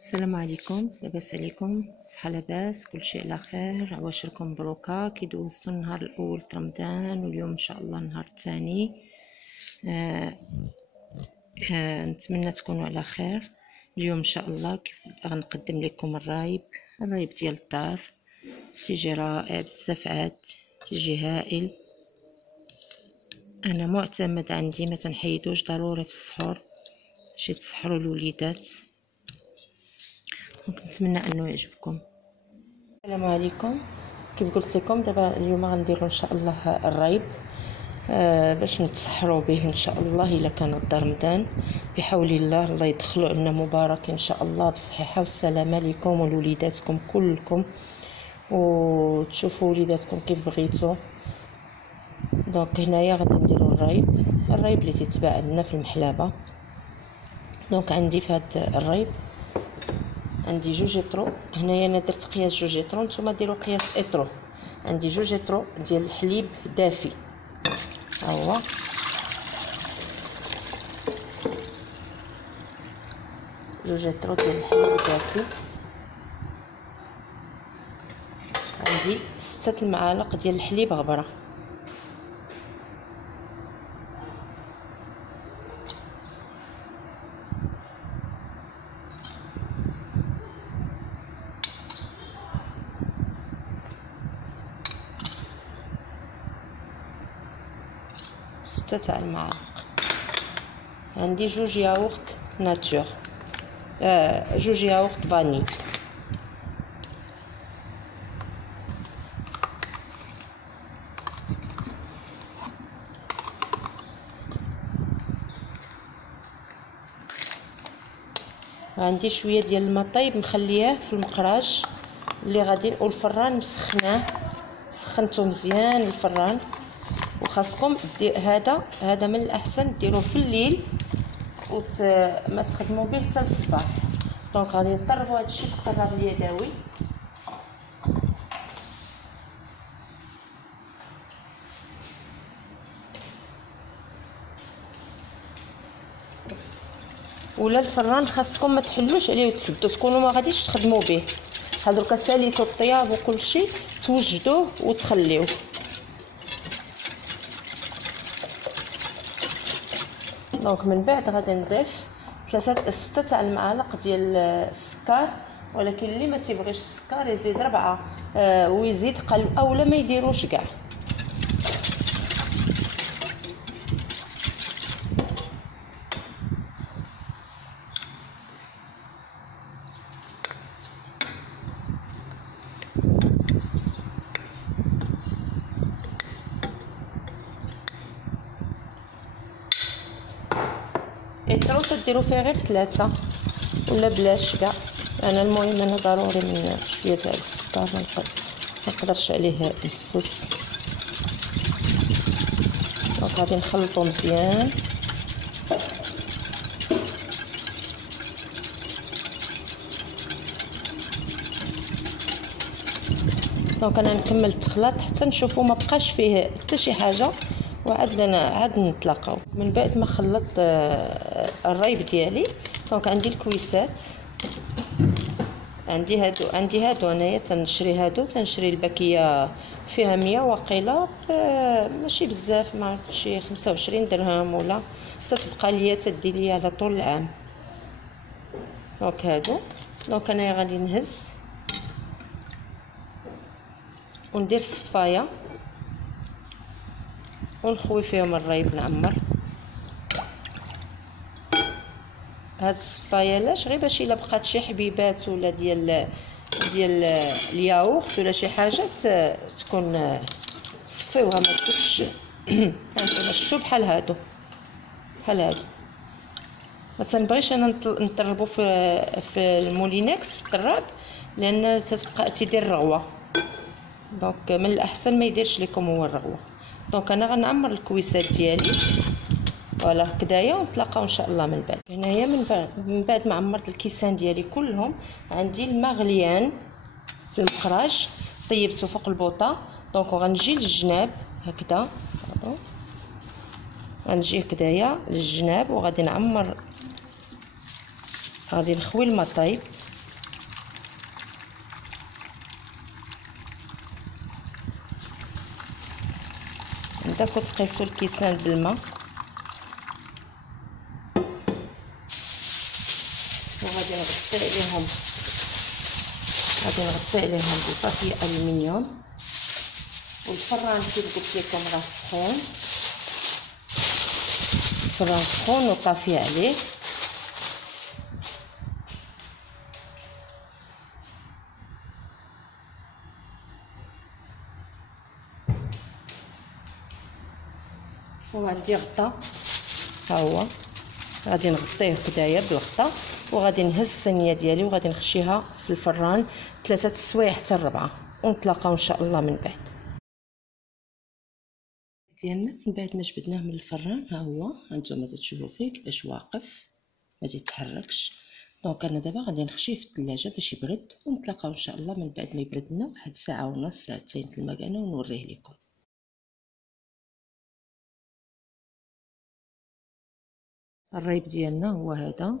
السلام عليكم، لاباس عليكم؟ صحة لاباس؟ كل شيء على خير؟ عواشركم مبروكة كي دوزتو النهار الاول رمضان، واليوم ان شاء الله النهار الثاني. آه نتمنى تكونوا على خير. اليوم ان شاء الله كيف غنقدم لكم الرايب ديال الدار. تيجي رائع بزاف، عاد تيجي هائل. انا معتمد عندي ما تنحيدوش ضروري في السحور باش يتسحروا الوليدات، نتمنى انه يعجبكم. السلام عليكم. كيف قلت لكم دابا اليوم غنديروا ان شاء الله الرايب باش نتسحروا به ان شاء الله. الا كان الدار رمضان بحول الله يدخلوا عنا مبارك ان شاء الله بالصحه والسلامه لكم ولوليداتكم كلكم، وتشوفوا وليداتكم كيف بغيتوا. دونك هنايا غادي نديروا الرايب اللي تيتباع عندنا في المحلابه. دونك عندي في هذا الرايب عندي 2 لتر. هنايا انا درت قياس 2 لتر، نتوما ديروا قياس اترو. عندي 2 لتر ديال الحليب دافي، ها هو 2 لتر ديال الحليب دافي. عندي 6 المعالق ديال الحليب غبره. تاع المعالق. عندي 2 ياغورت ناتور، 2 ياغورت فاني. عندي شويه ديال الماء طايب مخلياه في المقراج اللي غادي، والفران مسخناه، سخنته مزيان الفران. وخاصكم هذا من الاحسن ديروه في الليل ما تخدموا به حتى للصباح. دونك غادي نطربوا هذا الشيء في الطراب اليدوي. ولا الفران خاصكم ما تحلوش عليه وتسدوا، تكونوا ما غاديش تخدموا به. هذوك ساليتو الطياب وكل شيء توجدوه وتخليوه. دونك من بعد غادي نضيف 6 تاع المعالق ديال السكر، ولكن اللي ما تيبغيش السكر يزيد 4 ويزيد قل، اولا ما يديروش كاع. اترو تديروا فيه غير 3 ولا بلاش كاع. انا المهم انا ضروري من شويه تاع السكر، ما نقدرش عليه مسوس. دونك غادي نخلطو مزيان. دونك انا نكمل التخلاط حتى نشوفوا ما بقاش فيه حتى شي حاجه، وعاد نتلاقاو من بعد ما خلط الرايب ديالي. دونك عندي الكويسات، عندي هادو انايا تنشري الباكيه فيها 100 وقيله، ماشي بزاف، ما عرفت شي 25 درهم ولا تتبقى ليا تدي ليا على طول العام. دونك هادو. دونك انايا غادي نهز وندير صفايه ونخوي فيهم الرايب نعمر. هاد الصفايه لاش غير باش الا بقات شي حبيبات ولا ديال الياغورت ولا شي حاجه تكون تصفيوها، ما تكونش هانتوما شفتوا بحال هادو ما تنبغيش انا نطربو في المولينكس في الطراب، لان تتبقى تيدير الرغوه. دونك من الاحسن ما يديرش لكم هو الرغوه. دونك انا غنعمر الكويسات ديالي فوالا هكذايا، ونتلاقاو ان شاء الله من بعد. هنايا من بعد ما عمرت الكيسان ديالي كلهم، عندي الماء غليان في المقراج طيبته فوق البوطه. دونك غنجي للجناب هكذا، غنجي هكذايا للجناب، وغادي نعمر، غادي نخوي الماء طايب هكذاك وتقيسوا الكيسان بالماء. وغادي نغطي عليهم ببابي الومنيوم. والفران كي قلت لكم راه سخون، الفران سخون وطافي عليه. وعندي غطا، ها هو غادي نغطيه هكذايا بالغطا، وغادي نهز الصينيه ديالي وغادي نخشيها في الفران 3 سوايع حتى 4، ونتلاقاو ان شاء الله من بعد. ديالنا من بعد ما جبدناه من الفران، ها هو هانتوما تشوفوا فيه كيفاش واقف ما يتحركش. دونك انا دابا غادي نخشيه في الثلاجه باش يبرد، ونتلاقاو ان شاء الله من بعد ما يبرد لنا واحد ساعه ونص ساعتين كما قالنا، ونوريه لكم. الريب ديالنا هو هذا،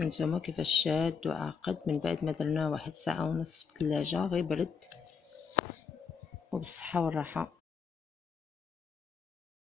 هانتوما كيفاش شاد وعاقد من بعد ما درناه واحد ساعه ونص في الثلاجه غير برد. وبالصحه والراحه.